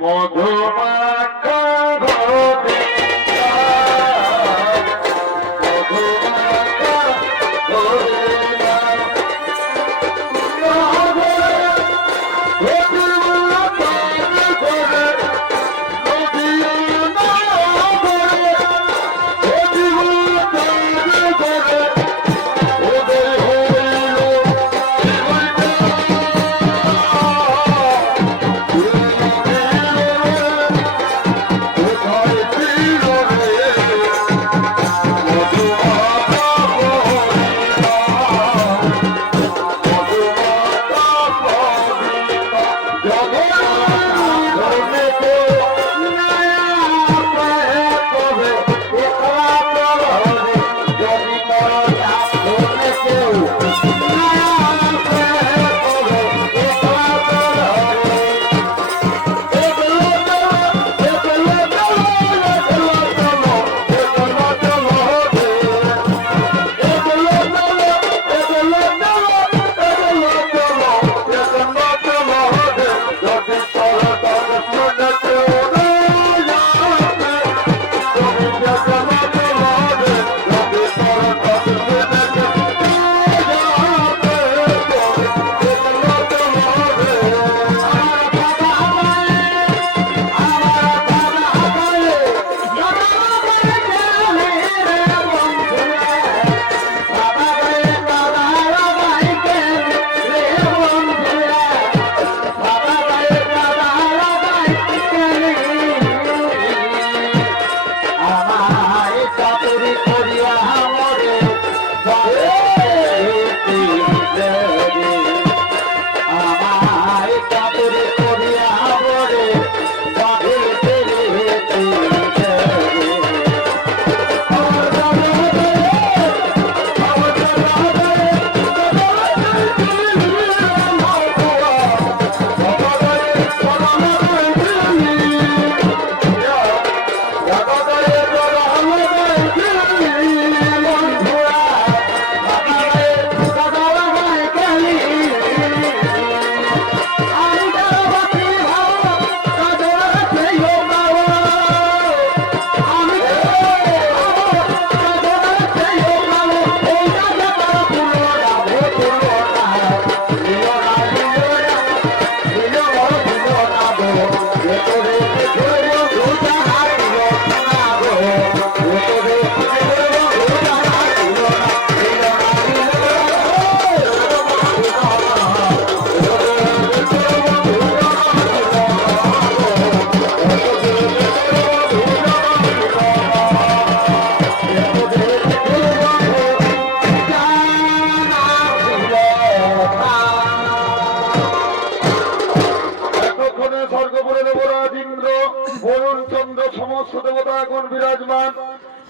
মধুমাখা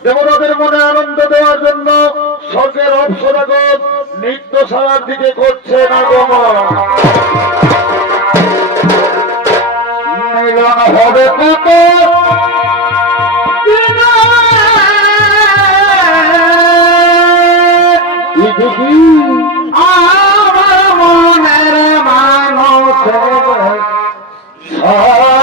দেবতাদের মনে আনন্দ দেওয়ার জন্য স্বর্গের অপ্সরাগণ নৃত্য সারার দিকে করছেন আগমন। মিলন হবে কত আমার মনের মানুষের আমার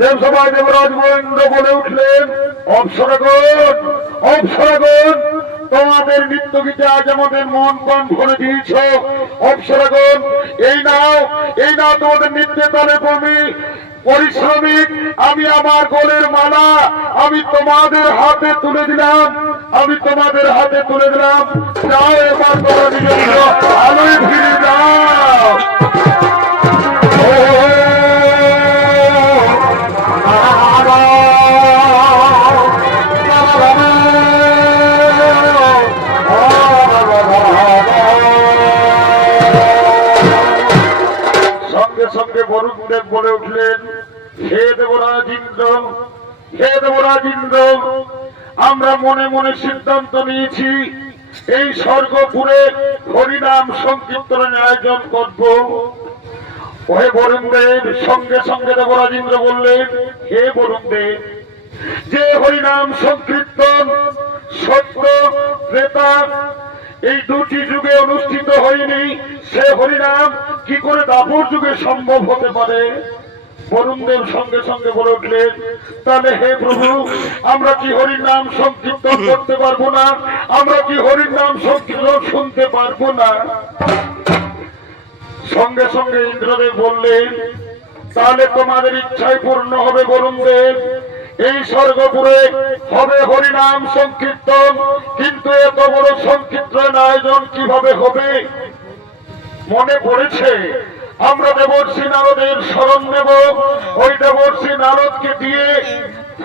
দেবসভায় দেবরাজ মহেন্দ্র বলে উঠলেন, অপ্সরাগণ, অপ্সরাগণ, তোমাদের নৃত্য গীতে আজ আমাদের মন প্রাণ ভরে দিয়েছ। অপ্সরাগণ, এই নাও তোমাদের নৃত্যে তালে পরিশ্রমিক। আমি আমার গলের মালা আমি তোমাদের হাতে তুলে দিলাম, যাও এবার তোমরা নিজের আলোয় ফিরে যাও। সঙ্গে সঙ্গে বরুণদেব বলে উঠলেন, হে দেবরাজ ইন্দ্র, আমরা মনে মনে সিদ্ধান্ত নিয়েছি এই স্বর্গপুরে হরিনাম সংকীর্তনের আয়োজন করব। হে বরুণদেব, সঙ্গে সঙ্গে দেবরাজ ইন্দ্র বললেন, হে বরুণদেব, যে হরিনাম সংকীর্তন সত্য ত্রেতা এই দুটি যুগে অনুষ্ঠিত হয়নি, সে হরিনাম কি করে দাপর যুগে সম্ভব হতে পারে? বরুণদেব সঙ্গে সঙ্গে বলে উঠলেন, তাহলে হে প্রভু, আমরা কি হরির নাম সংকীর্তন করতে পারবো না? আমরা কি হরির নাম সংকীর্তন শুনতে পারবো না? সঙ্গে সঙ্গে ইন্দ্রদেব বললেন, তাহলে তোমাদের ইচ্ছাই পূর্ণ হবে বরুণদেব। এই স্বর্গপুরে হবে হরিনাম সংকীর্তন, কিন্তু এত বড় সংকীর্তন আয়োজন কিভাবে হবে? মনে পড়েছে আমরা দেবর্ষি নারদের শরণ নেব, ওই দেবর্ষি নারদকে দিয়ে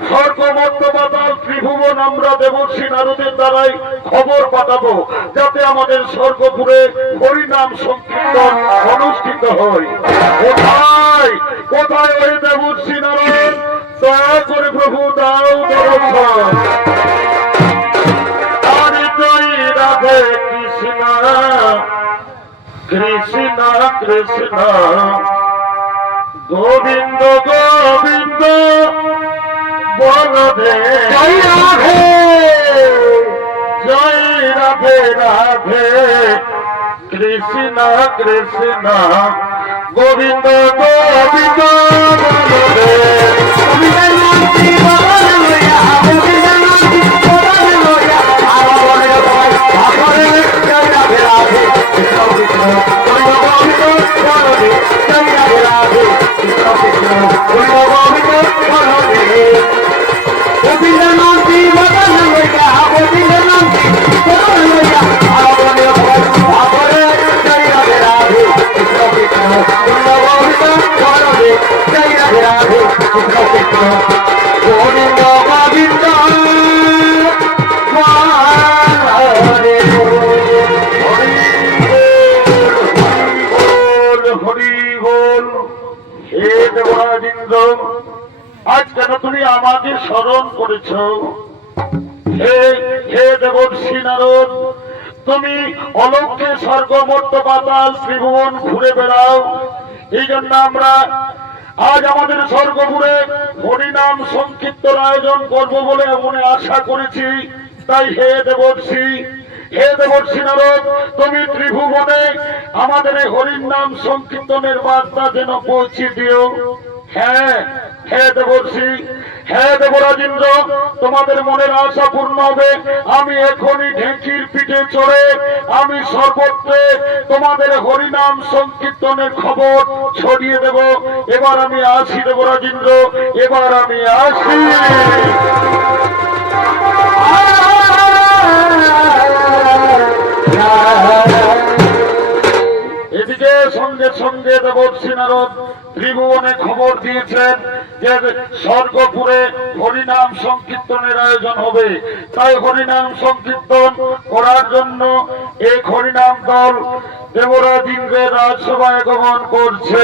স্বর্গ মর্ত্য পাতাল ত্রিভুবন আমরা দেবর্ষি নারদের দ্বারাই খবর পাঠাবো, যাতে আমাদের স্বর্গপুরে হরিনাম সংকীর্তন অনুষ্ঠিত হয়। কোথায় ওই দেবর্ষি নারদ? দয়া করে প্রভু দাও দর্শন। হরি জয় রাধে কৃষ্ণ কৃষ্ণ কৃষ্ণ গোবিন্দ গোবিন্দ বলদে জয় রাধে রাধে কৃষ্ণ কৃষ্ণ গোবিন্দ গোবিন্দ বলদে আজ কেন তুমি আমাকে স্মরণ করেছ? হে দেবর্ষি নারদ, তুমি অলক্ষ্যে স্বর্গ মর্ত্য পাতাল ত্রিভুবন ঘুরে বেড়াও। এই জন্য আমরা আজ আমাদের স্বর্গপুরে হরিনাম সংকীর্তন আয়োজন করব বলে মনে আশা করেছি। তাই হে দেবর্ষি নারদ, তুমি ত্রিভুবনে আমাদের এই হরির নাম সংকীর্তনের বার্তা যেন পৌঁছে দিও। হে দেবর্ষি, হে দেবরাজ ইন্দ্র, তোমাদের মনের আশা পূর্ণ হবে। আমি এখনই ঢেঁকির পিঠে চড়ে আমি সর্বত্রে তোমাদের হরিনাম সংকীর্তনের খবর ছড়িয়ে দেব। এবার আমি আসি দেবরাজ ইন্দ্র, এবার আমি আসি। এদিকে সঙ্গে সঙ্গে দেবর্ষি নারদ ত্রিভুবনে খবর দিয়েছেন যে স্বর্গপুরে হরিনাম সংকীর্তনের আয়োজন হবে। তাই হরিনাম সংকীর্তন করার জন্য এই হরিনাম দল দেবরাজ ইন্দ্রের রাজসভায় আগমন করছে।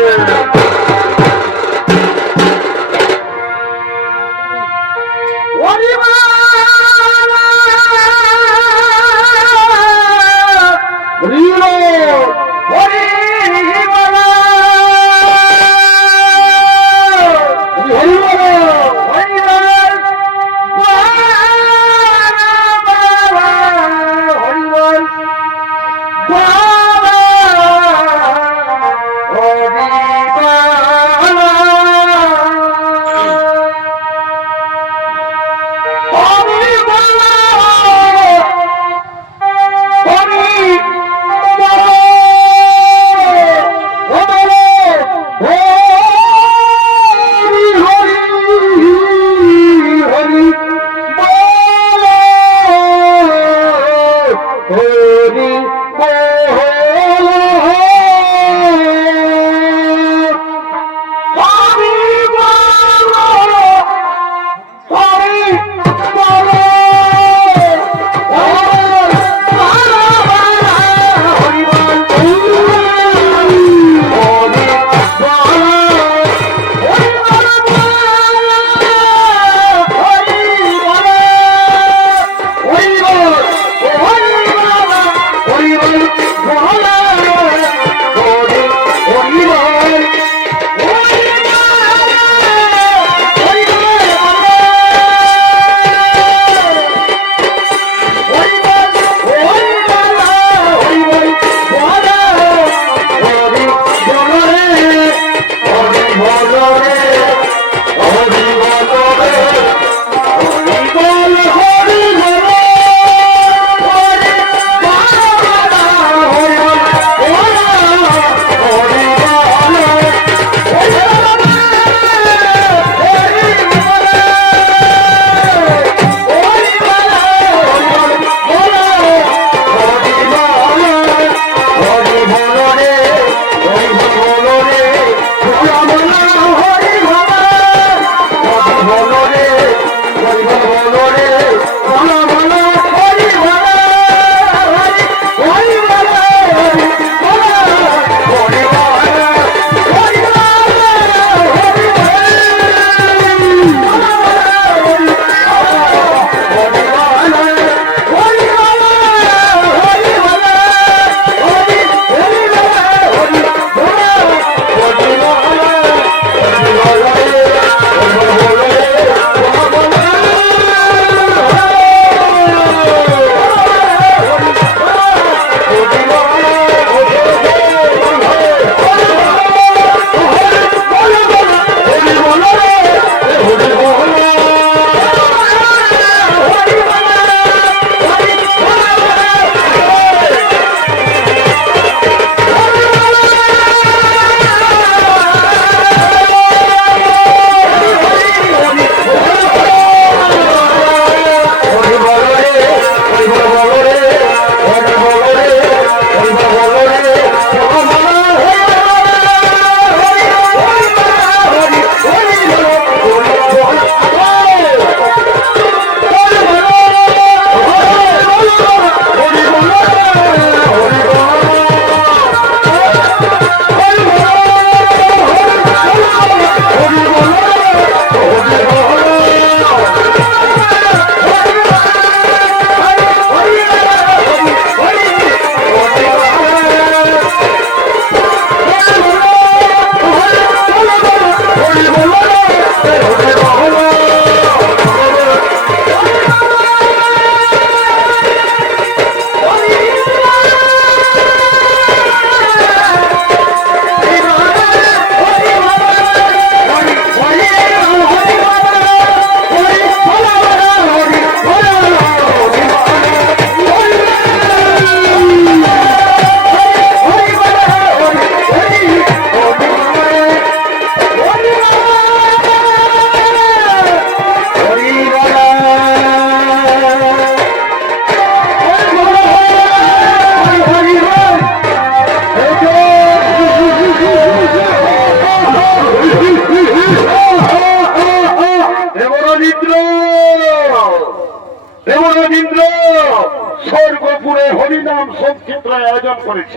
স্বর্গপুরে হরিনাম সংকীর্তন আয়োজন করেছ,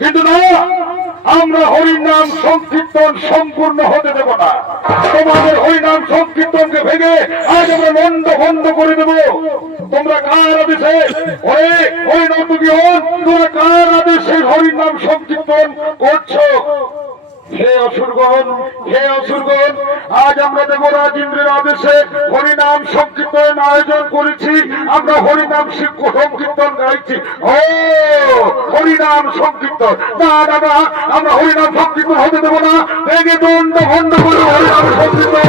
কিন্তু না, আমরা হরিনাম সংকীর্তন সম্পূর্ণ হতে দেব না। তোমাদের হরিনাম সংকীর্তনকে ভেঙে আজ আমরা মন্দ বন্ধ করে দেব। তোমরা কার আদেশে হরিনাম তোমরা কার আদেশে হরিনাম সংকীর্তন করছো? হে অসুরগণ, হে অসুরগণ, আজ আমরা দেবরাজ ইন্দ্রের আদেশে হরিনাম সংকীর্তন আয়োজন করেছি। আমরা হরিনাম সংকীর্তন গাইছি। ও হরিনাম সংকীর্তন না দাদা, আমরা হরিনাম সংকীর্তন হতে দেবো না। ভেঙে দণ্ড ভণ্ড করে হরিনাম সংকীর্তন।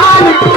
Hare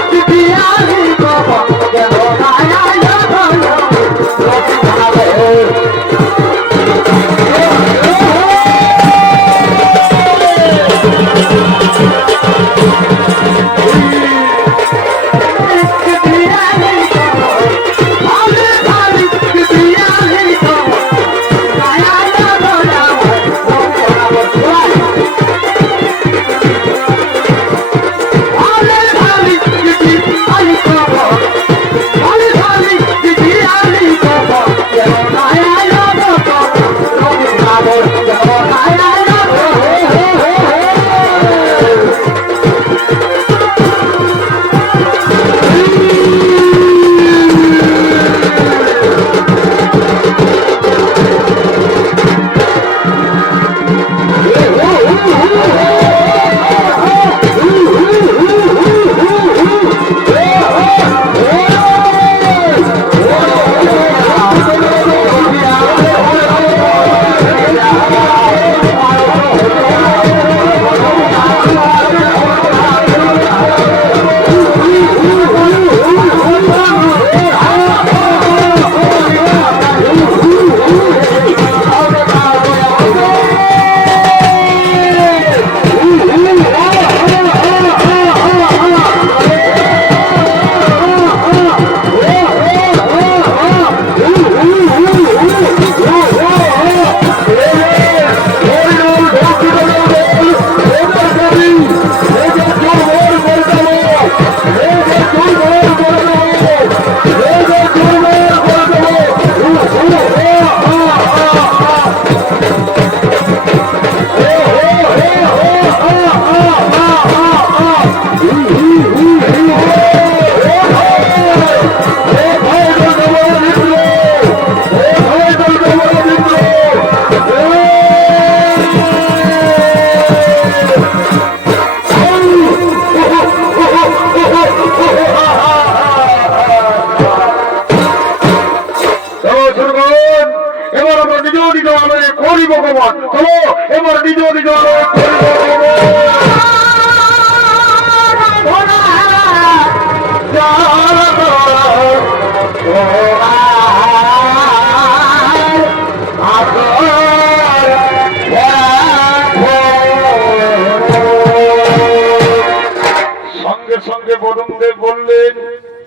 সঙ্গে বরুণদেব বললেন,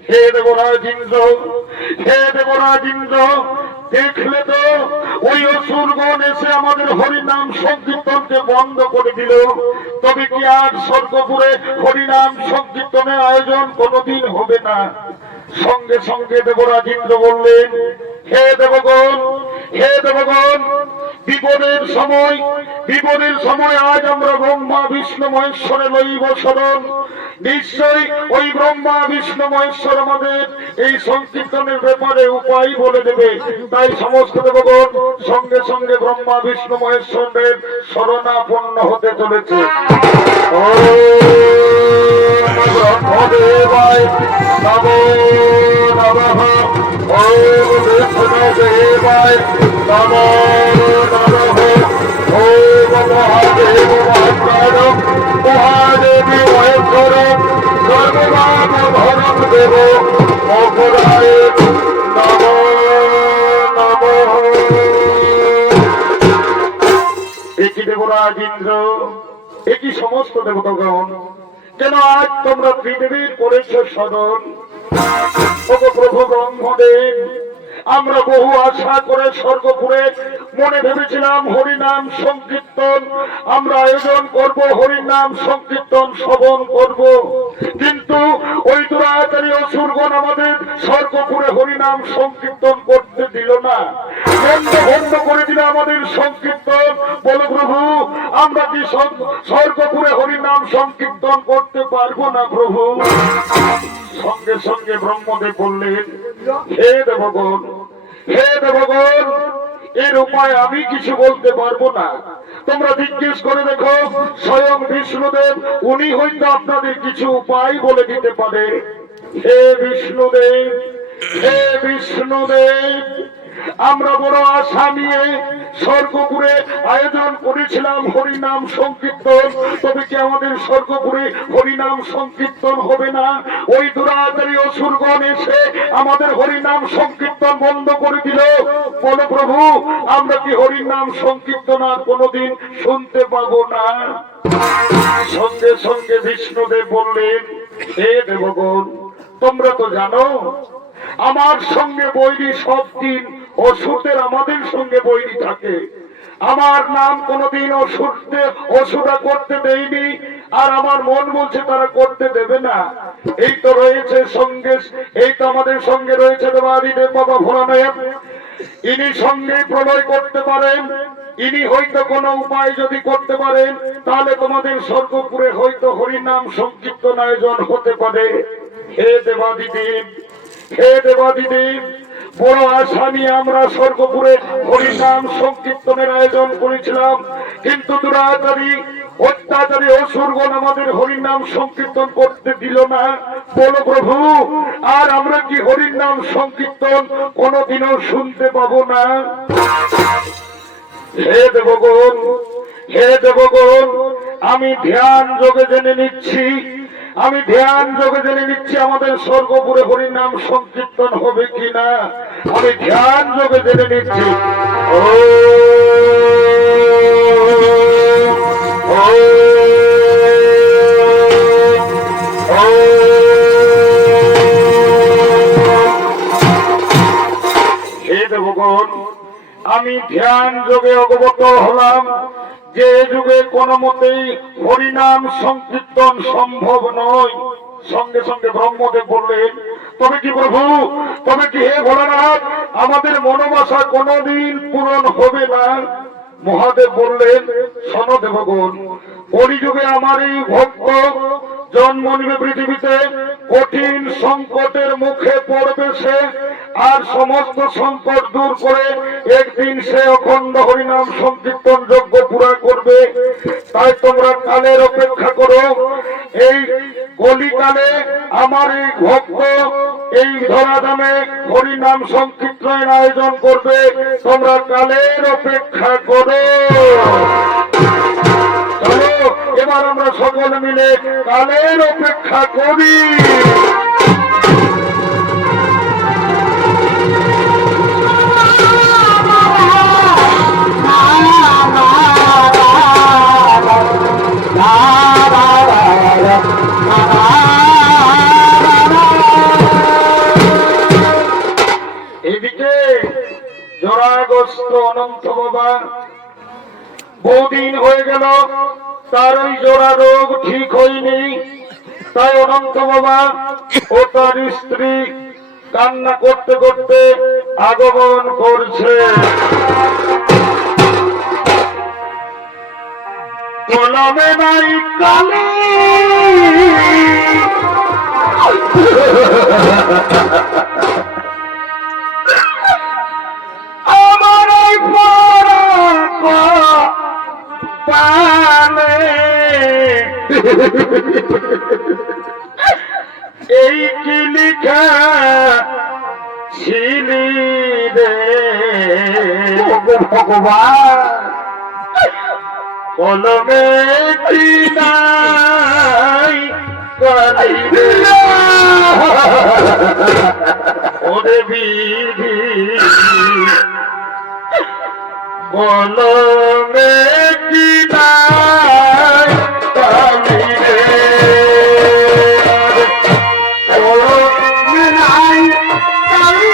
হে দেবরাজ ইন্দ্র, হে দেবরাজ ইন্দ্র, দেখলে তো ওই অসুরগণ এসে আমাদের হরিনাম সংকীর্তনকে বন্ধ করে দিল। তবে কি আর স্বর্গপুরে হরিনাম সংকীর্তনের আয়োজন কোনোদিন হবে না? সঙ্গে সঙ্গে দেবরাজ ইন্দ্র বললেন, হে দেবগণ, হে দেবগণ, বিপদের সময় আজ আমরা ব্রহ্মা বিষ্ণু মহেশ্বরে লইব শরণ। নিশ্চয়ই ওই ব্রহ্মা বিষ্ণু মহেশ্বর আমাদের এই সংকীর্তনের ব্যাপারে উপায় বলে দেবে। তাই সমস্ত দেবগণ সঙ্গে সঙ্গে ব্রহ্মা বিষ্ণু মহেশ্বরের শরণাপন্ন হতে চলেছে। ব্রহ্মদেবায় নমো নমঃ, ওম বিষ্ণুদেবায় নমো নমঃ, ওম মহাদেব মহাকারম মহাদেবী মহেশ্বরম সর্বনাম ভরম দেব মকরায় নমো নমঃ। একই দেবরাজ ইন্দ্র, একই সমস্ত দেবতাগণ, কেন আজ তোমরা পৃথিবীর করেছ স্মরণ? প্রভু ব্রহ্মদেব, আমরা বহু আশা করে স্বর্গপুরে মনে ভেবেছিলাম হরিনাম সংকীর্তন আমরা আয়োজন করব, হরিনাম সংকীর্তন শ্রবণ করব, কিন্তু ওই দুরাচারী অসুরগণ আমাদের স্বর্গপুরে হরিনাম সংকীর্তন করতে দিল না, বন্ধ করে দিল আমাদের সংকীর্তন। বলো প্রভু, আমরা কি স্বর্গপুরে হরিনাম সংকীর্তন করতে পারবো না প্রভু? সঙ্গে সঙ্গে ব্রহ্মদেব বললেন, হে দেবগণ, হে দেবগণ, এর উপায় আমি কিছু বলতে পারবো না। তোমরা জিজ্ঞেস করে দেখো, স্বয়ং বিষ্ণুদেব, উনি হয়তো আপনাদের কিছু উপায় বলে দিতে পারে। হে বিষ্ণুদেব, হে বিষ্ণুদেব, আমরা বড় আশা নিয়ে স্বর্গপুরে আয়োজন করেছিলাম হরিনাম সংকীর্তন, তবে কি আমাদের স্বর্গপুরে হরিনাম সংকীর্তন হবে না? ওই দুরাচারী অসুরগণ এসে আমাদের হরিনাম সংকীর্তন বন্ধ করে দিল। বলো প্রভু, আমরা কি হরিনাম সংকীর্তন আর কোনোদিন শুনতে পাবো না? সঙ্গে সঙ্গে বিষ্ণুদেব বললেন, হে দেবগণ, তোমরা তো জানো আমার সঙ্গে বৈরী সব দিন অসুরদের আমাদের সঙ্গে বৈরী থাকে। আমার নাম কোনোদিন অসুরা করতে দেয়নি, আর আমার মন বলছে তারা করতে দেবে না। এই তো রয়েছে সঙ্গে, এই তো আমাদের সঙ্গে রয়েছে দেবাদিদেব বাবা ভোলানাথ, ইনি সঙ্গে প্রলয় করতে পারেন। ইনি হয়তো কোনো উপায় যদি করতে পারেন, তাহলে তোমাদের স্বর্গপুরে হয়তো হরিনাম সংকীর্তন আয়োজন হতে পারে। হে দেবাদিদেব, হে দেবাদিদেব, বড় আশা নিয়ে আমরা স্বর্গপুরে হরিনাম সংকীর্তনের আয়োজন করেছিলাম, কিন্তু দুরাচারী অত্যাচারী অসুরগণ আমাদের হরিনাম সংকীর্তন করতে দিল না। বলো প্রভু, আর আমরা কি হরিনাম সংকীর্তন কোনোদিনও শুনতে পাবো না? হে দেবগণ, হে দেবগণ, আমি ধ্যান যোগে জেনে নিচ্ছি, আমি ধ্যান যোগে জেনে নিচ্ছি আমাদের স্বর্গপুরে হরিনাম সংকীর্তন হবে কিনা। আমি ধ্যান যোগে জেনে নিচ্ছি। হে দেবগণ, আমি ধ্যান যোগে অবগত হলাম যে যুগে কোনো মতেই হরিনাম সংকীর্তন সম্ভব নয়। সঙ্গে সঙ্গে ব্রহ্মদেব বললেন, তবে কি প্রভু, তবে কি হে ভোলানাথ, আমাদের মনোবাসা কোনোদিন পূরণ হবে না? মহাদেব বললেন, শোনো দেবগণ, কলিযুগে আমার এই ভক্ত জন্ম নিবে পৃথিবীতে, কঠিন সংকটের মুখে পড়বে সে, আর সমস্ত সংকট দূর করে একদিন সে অখণ্ড হরিনাম সংকীর্তন যজ্ঞ পুরা করবে। তাই তোমরা কালের অপেক্ষা করো। এই কলিকালে আমার এই ভক্ত এই ধরাধামে হরিনাম সংকীর্তনের আয়োজন করবে, তোমরা কালের অপেক্ষা করো। চলো এবার আমরা সকলে মিলে কালের অপেক্ষা করি। la la la la la la অনন্ত বাবা বহুদিন হয়ে গেল, তার ওই জোড়া রোগ ঠিক হয়নি। তাই অনন্ত বাবা ও তার স্ত্রী কান্না করতে করতে আগমন করছে। কলমে নাই কালি আমার এই পানে এই কি লিখা ছিলি রে ভগবান, কলমে কি নাই কালি রে ওরে বিধি, কলমে কি নাই কালি রে কলমে নাই কালি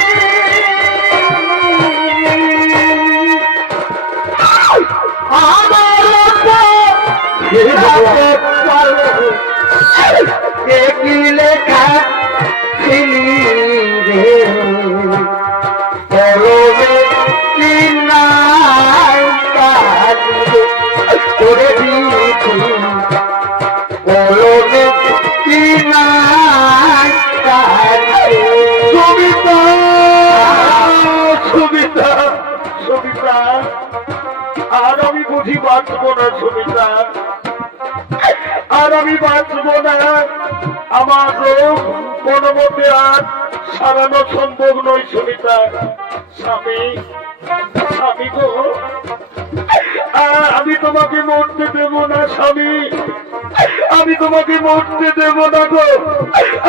কি লেখা ছিলি রে কলমে কি নাই কালি করে দিয়েছি, কলমে কি নাই কালি। সুমিতা সুমিতা সুমিতা, আর আমি বুঝি বাঁচব না সুমিতা, আর আমি বাঁচব না। আমার রোগ কোনো মতে আর সারানো সম্ভব নয় সুমিতা। স্বামী স্বামী গো, আমি তোমাকে মরতে দেব না স্বামী, আমি তোমাকে মরতে দেব না গো,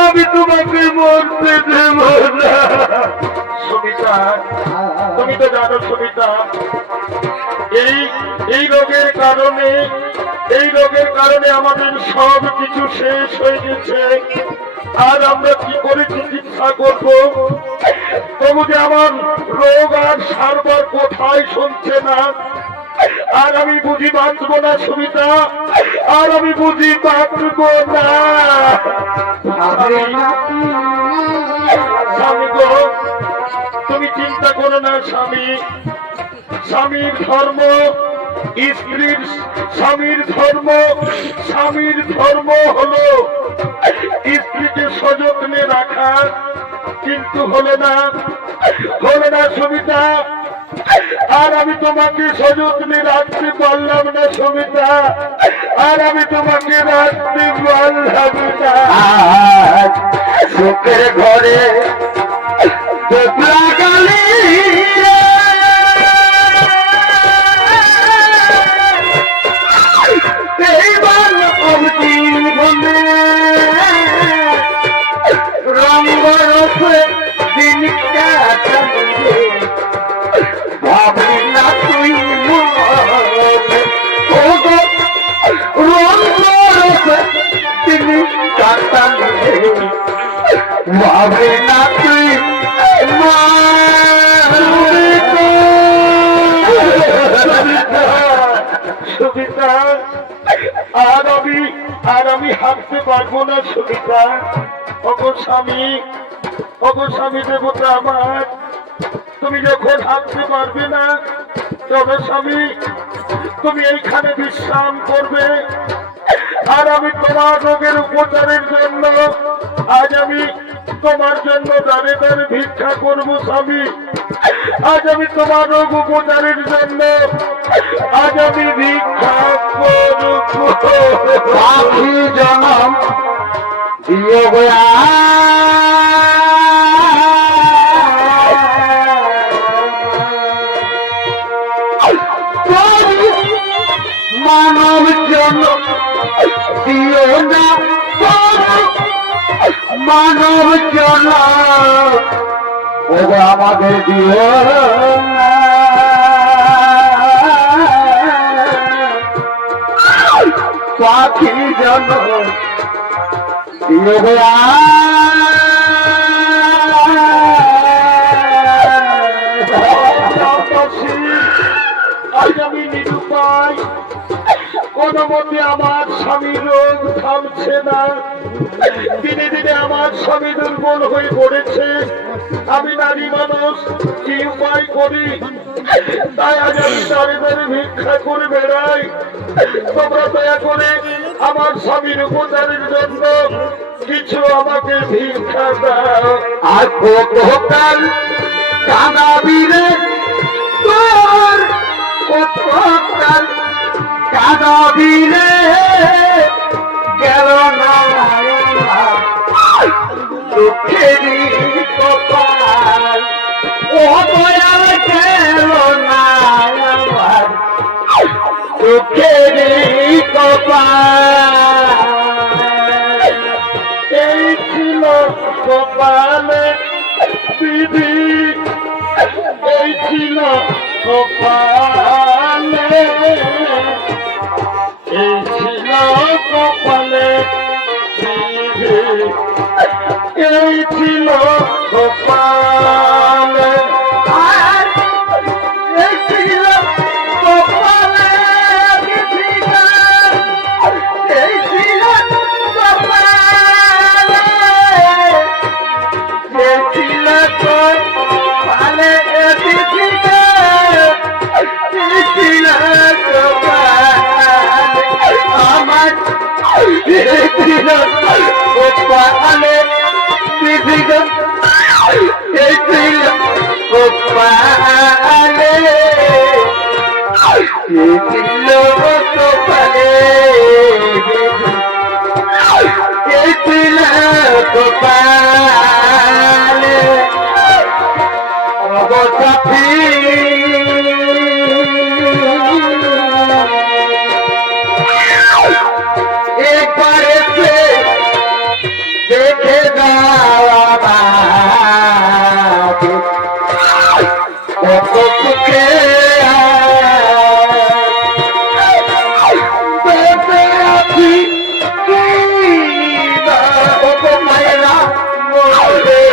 আমি তোমাকে মরতে দেব না সুমিতা। তুমি তো জানো সুমিতা, এই রোগের কারণে, এই রোগের কারণে আমাদের সব কিছু শেষ হয়ে গেছে। আর আমরা কি করে চিকিৎসা করব? তবু যে আমার রোগ আর সারবার কোথায় শুনছে না। আর আমি বুঝি বাঁচবো না সুমিতা, আর আমি বুঝি বাঁচবো না। স্বামী গো, তুমি চিন্তা করো না স্বামী। স্বামীর ধর্ম স্ত্রীর, স্বামীর ধর্ম, স্বামীর ধর্ম হলো স্ত্রীকে সযত্নে রাখা, কিন্তু হলো না সুমিতা। আর আমি তোমাকে সযত্নে রাখতে পারলাম না সুমিতা, আর আমি তোমাকে রাখতে পারলাম না। সুখের ঘরে গালি এইবার জীবনে রঙ্গরূপে দিন কাটাবে, ভাবি না তুই রঙ্গরূপে দিন কাটাবে, ভাবি না তুই সুমিতা। আর আমি হাঁটতে পারবো না সুমিতা। অগো স্বামী দেবতা আমার, তুমি যখন হাঁটতে পারবে না, তবে স্বামী তুমি এইখানে বিশ্রাম করবে। আর আমি তোমার রোগের উপচারের জন্য আজ আমি তোমার জন্য দাঁড়ে দাঁড়ে ভিক্ষা করবো স্বামী। আজ আমি তোমার রোগ উপচারের জন্য আজ আমি ভিক্ষা করবো। পাখি জনম দিও গোয়া মানব জনম দিও না, মানব জনম ও আমাদের দিও না। পাখি জনম দিও গোয়া পদমতে আমার স্বামী রোগ থামছে না, দিনে দিনে আমার স্বামী দুর্বল হয়ে পড়েছে। আমি নারী মানুষ, কি উপায় করি? তাই আজ আমি দাঁড়ে দাঁড়ে ভিক্ষা করে বেড়াই। তোমরা দয়া করে আমার স্বামীর উপচারের জন্য কিছু আমাকে ভিক্ষা দাও। আর কতকাল কাঁদাবি রে তোর, কতকাল কাঁদাবি রে, গেল না দুঃখেরই কপাল, ও দয়াল গেল না আমার দুঃখেরই কপাল। এই ছিল কপালে বিধি, এই ছিল কপালে, এই ছিল কপালে বিধি, এই ছিল কপালে। আর এই ছিল কপালে বিধি, এই ছিল কপালে, এই ছিল কপালে বিধি, এই ছিল কপালে আমার, এই ছিল কপালে বিধি, এই ছিল কপালে, এই ছিল কপালে বিধি, এই ছিল কপালে। অবসাথী একবার এসে দেখে দাও আমাকে, কত সুখে বেঁচে আছি কি না, কত মায়েরা মরে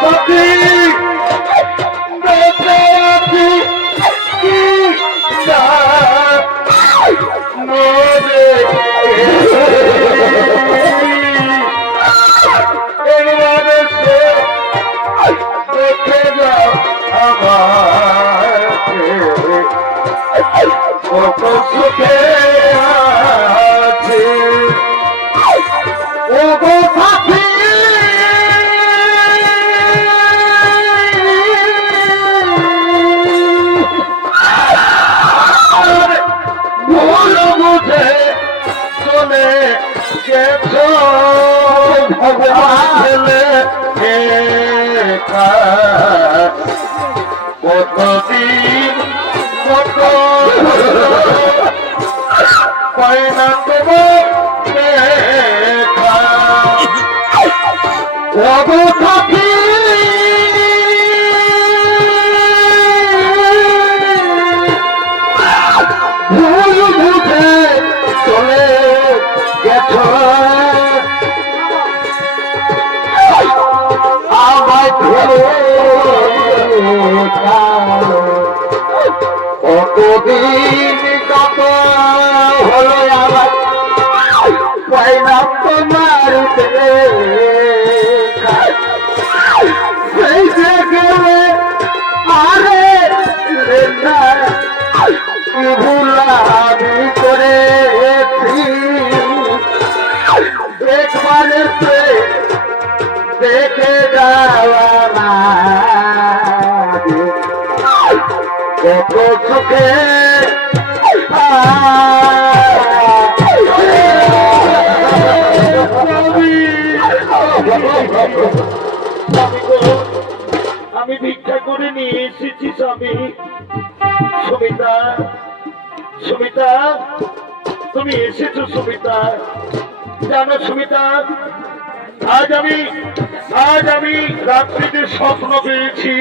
সঠিক বেঁচে আছি কি না মরে। একবারে সে দেখে যাও আমাকে, কত সুখে আছে। ও গো সাথী ভুল বুঝে চলে গেছো ভগবান ছেলে একা, কতদিন কত পায় না তোমার দেখা। অবসাথী ভুল বুঝে চলে গেছো আমায় কতদিন কত হলো আমার পাইলাম তোমার দেখা। সেই যে গেলে আরে না কি ভুল আমি করেছি, একবার এসে দেখে যাওয়া না কত সুখে আমি ভিক্ষা করে নিয়ে এসেছি স্বামী। সুমিতা, সুমিতা, তুমি এসেছো সুমিতা? জানো সুমিতা, আজ আমি রাত্রিতে স্বপ্ন পেয়েছি।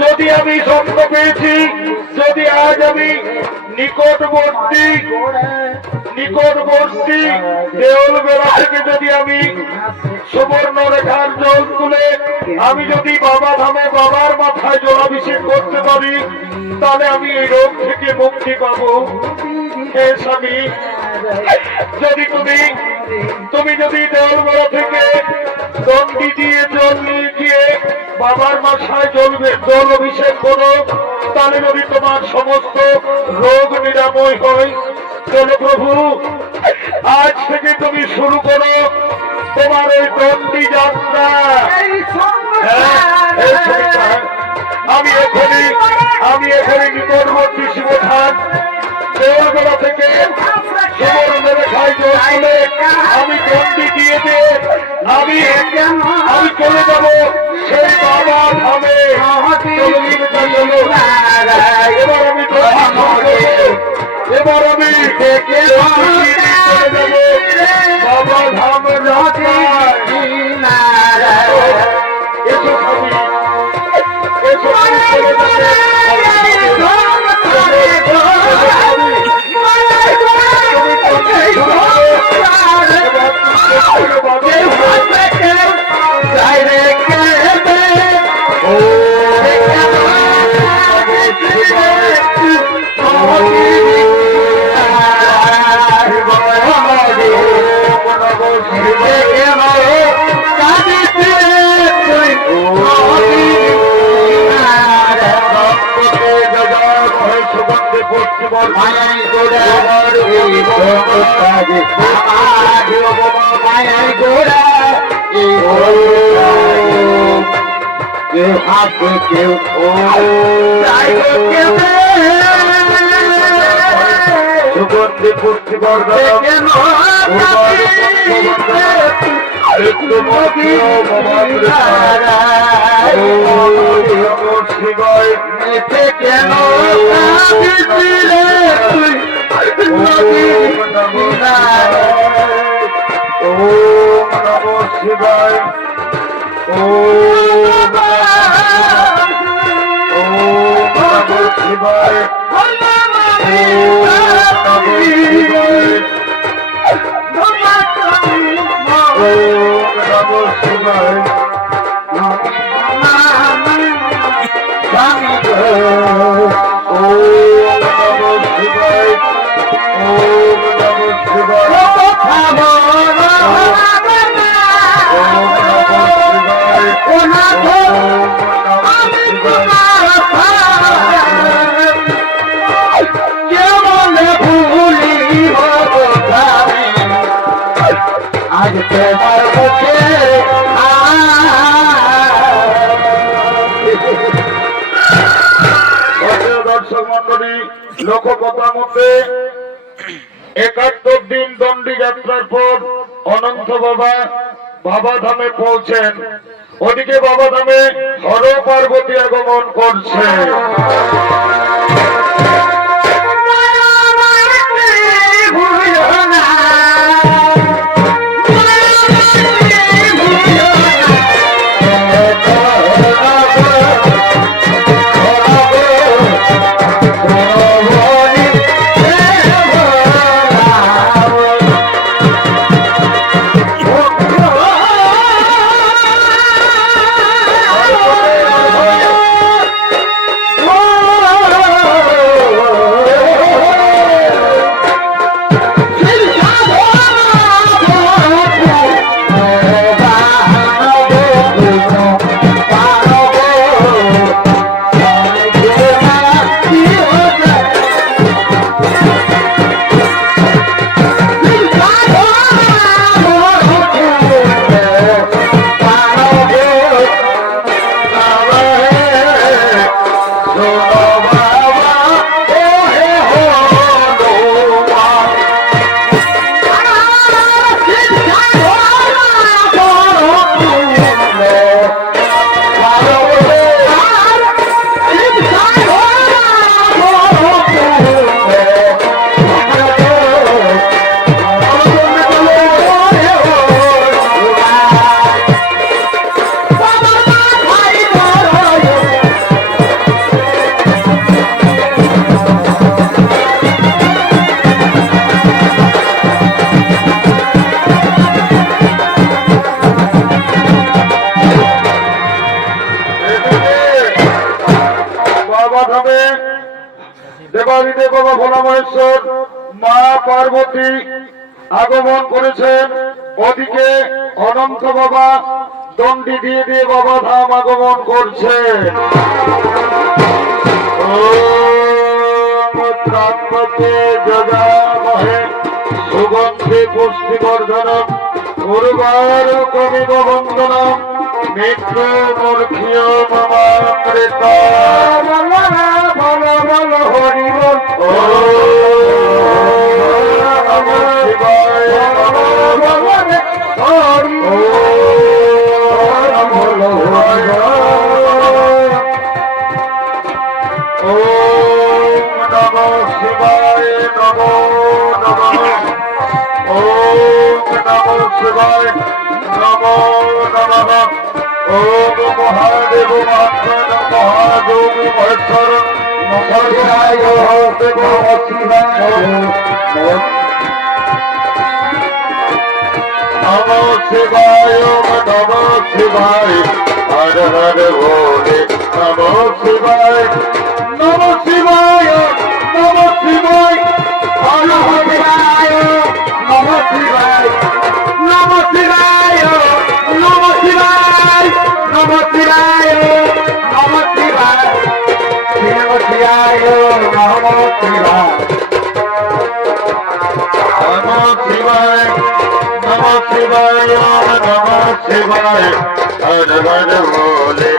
যদি আমি স্বপ্ন পেয়েছি, যদি আজ আমি নিকটবর্তী দেউল বেলা থেকে যদি আমি সুবর্ণ রেখার জল তুলে আমি যদি বাবা ধামে বাবার মাথায় জলাভিষেক করতে পারি, তাহলে আমি এই রোগ থেকে মুক্তি পাবো। হে স্বামী, যদি তুমি যদি দেওয়ালগড়া থেকে দণ্ডি দিয়ে জল নিয়ে গিয়ে বাবার মাথায় জল অভিষেক করো, তাহলে যদি তোমার সমস্ত রোগ নিরাময় হয়। চলো প্রভু, আজ থেকে তুমি শুরু করো তোমার এই দণ্ডি যাত্রা। আমি এখানে নিকটবর্তী শিবধান দেওয়ালগড়া থেকে সুবর্ণ রেখায় জল তুলে আমি দণ্ডি দিয়ে আমি চলে যাব সেই বাবা ধামে। এবার আমি চলে যাব বাবা ধাম রাস্তায়। এসো স্বামী, এসো চলে সুগন্ধি পূর্তি বর্ধন শিবায় কেন ওম নমো শিবায়। ওম নমো শিবায়। ওম নমো শিবায়। ওম নমো শিবায়। স্বামী গো, ওম নমো শিবায়। ওম নমো শিবায়। আজ তোমার মুখে দর্শক মন্ডলী, লোককথার মধ্যে 71 দিন দণ্ডি যাত্রার পর অনন্ত বাবা ধামে পৌঁছেন। ওদিকে বাবা ধামে হর পার্বতী আগমন করছে। কালীদেব বাবা ভোলা মহেশ্বর মা পার্বতী আগমন করেছেন। ওদিকে অনন্ত বাবা দণ্ডি দিয়ে দিয়ে বাবা ধাম আগমন করছে। জগামহে সুগন্ধি পুষ্টিবর্ধনম উর্বর কবিব বন্দনম মিত্র মূর্খীয় মমামৃত বল বল হরি বল শিবায় হরি বল ওম নমো শিবায় নমো নমঃ ওম নমো শিবায় নমো নমঃ ওম মহাদেব মাত্র মহাযোগ মহেশ্বর নমঃ দেব শিবায় নমো শিবায় নমো শিবায় হর হর ভোলে নমো শিবায় নমো শিবায় নমো শিবায় হর হর শিবায় নমো শিবায় নমো শিবায় নমো শিবায় নমো শিবায় নমো শিবায় নমো শিবায় নমো শিবায় নমো শিবায় নমো শিবায় নমো শিবায় হর হর ভোলে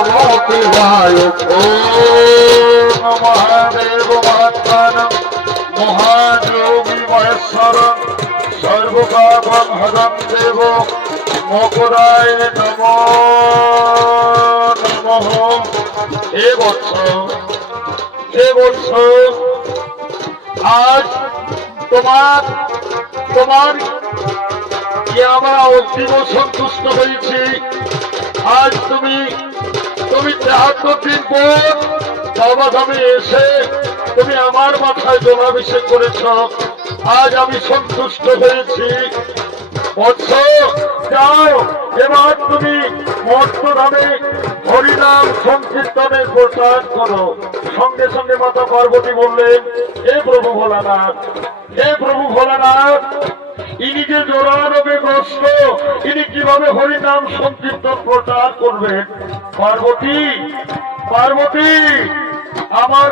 নমো শিবায় মহাদেব মাত্মানম মহাযোগী মহেশ্বর সর্বপাপম হরম দেব মকরায় নমো নমঃ। হে বৎস আজ তোমার কি আমরা অন্তিম সন্তুষ্ট হয়েছি। আজ তুমি 73 দিন পর বাবা ধামে এসে তুমি আমার মাথায় জলাভিষেক করেছ। আজ আমি সন্তুষ্ট হয়েছি। বৎস যাও, এবার তুমি মর্তধামে হরিনাম সংকীর্তনের প্রচার করো। সঙ্গে সঙ্গে মাতা পার্বতী বললেন, হে প্রভু ভোলানাথ, হে প্রভু ভোলানাথ, ইনি যে জোড়া রোগে গ্রস্ত, ইনি কিভাবে হরিনাম সংকীর্তন প্রচার করবেন? পার্বতী পার্বতী আমার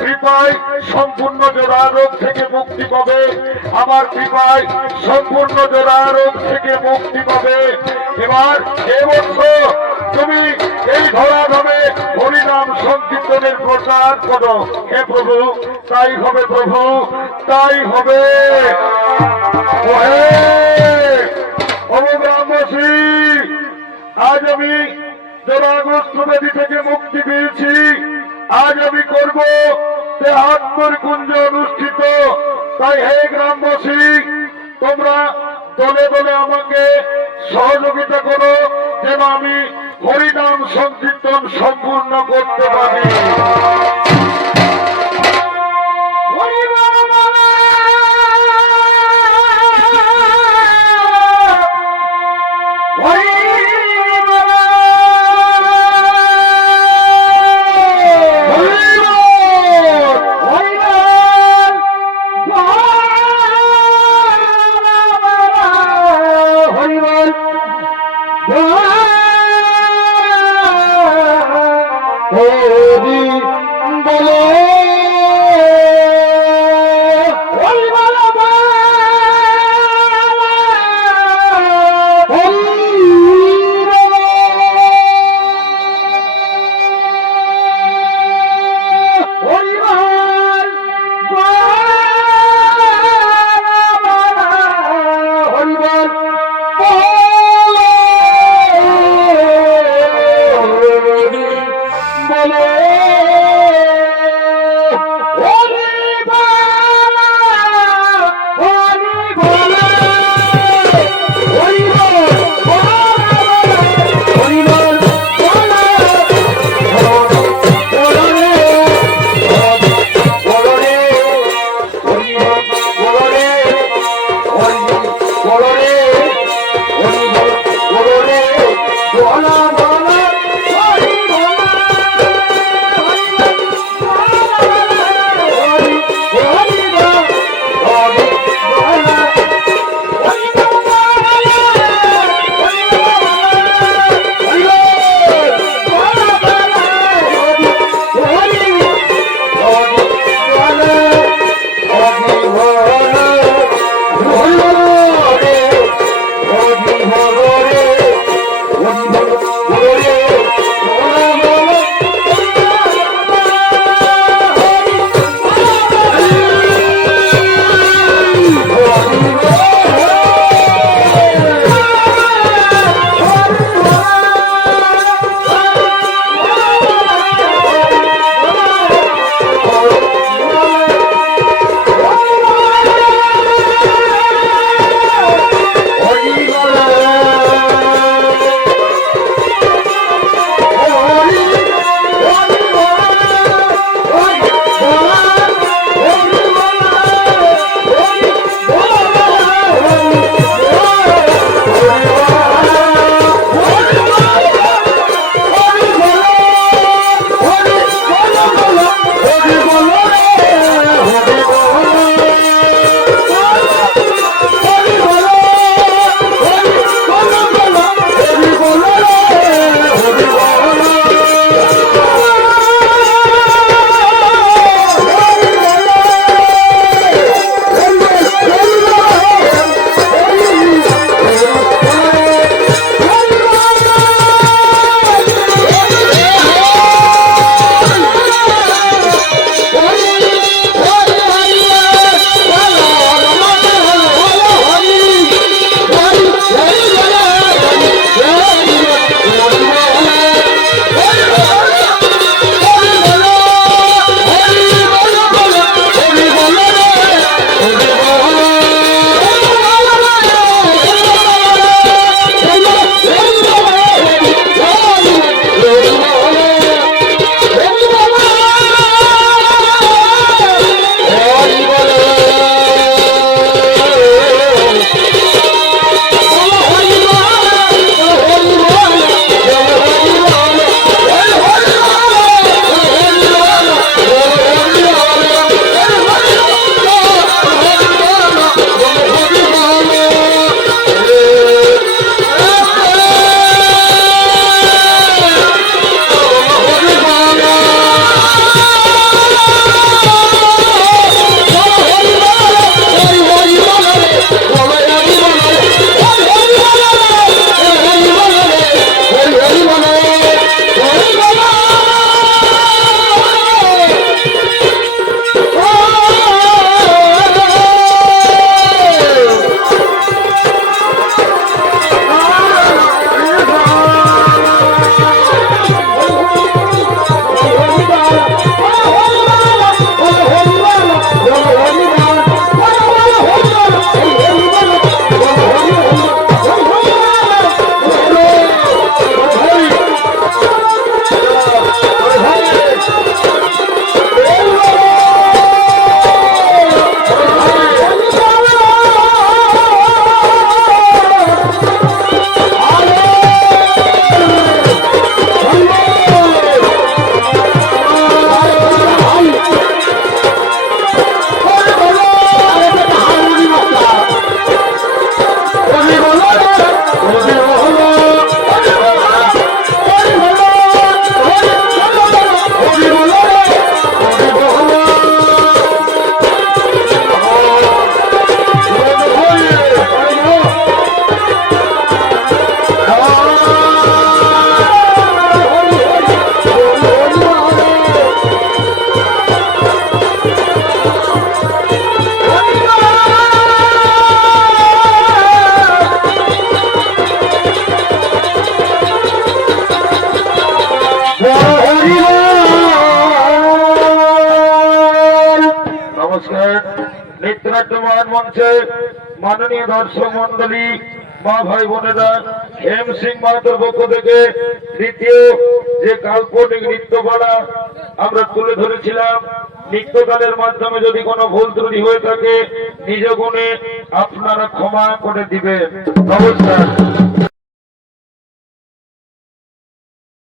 কৃপায় সম্পূর্ণ জোড়া রোগ থেকে মুক্তি পাবে। আমার কৃপায় সম্পূর্ণ জোড়া রোগ থেকে মুক্তি পাবে। এবার এ বছর তুমি এই ধরাধামে হরিনাম সংকীর্তনের প্রচার করো। হে প্রভু, তাই হবে প্রভু, তাই হবে। গ্রামবাসী, আজ আমি জোড়াগ্রস্ত ব্যাধি থেকে মুক্তি পেয়েছি। আজ আমি করব 73 কুঞ্জ অনুষ্ঠিত। তাই হে গ্রামবাসী, তোমরা দলে দলে আমাকে সহযোগিতা করো যেন আমি হরিনাম সংকীর্তন সম্পূর্ণ করতে পারি। হরি বল নমস্কার। নৃত্যনাট্যমান মঞ্চে মাননীয় দর্শক মন্ডলী, মা ভাই বোনেরা, হেম সিং মাহাতোর পক্ষ থেকে দ্বিতীয় যে কাল্পনিক নৃত্যকলা আমরা তুলে ধরেছিলাম, নৃত্যকালের মাধ্যমে যদি কোনো ভুল ত্রুটি হয়ে থাকে নিজ গুণে আপনারা ক্ষমা করে দিবেন। নমস্কার।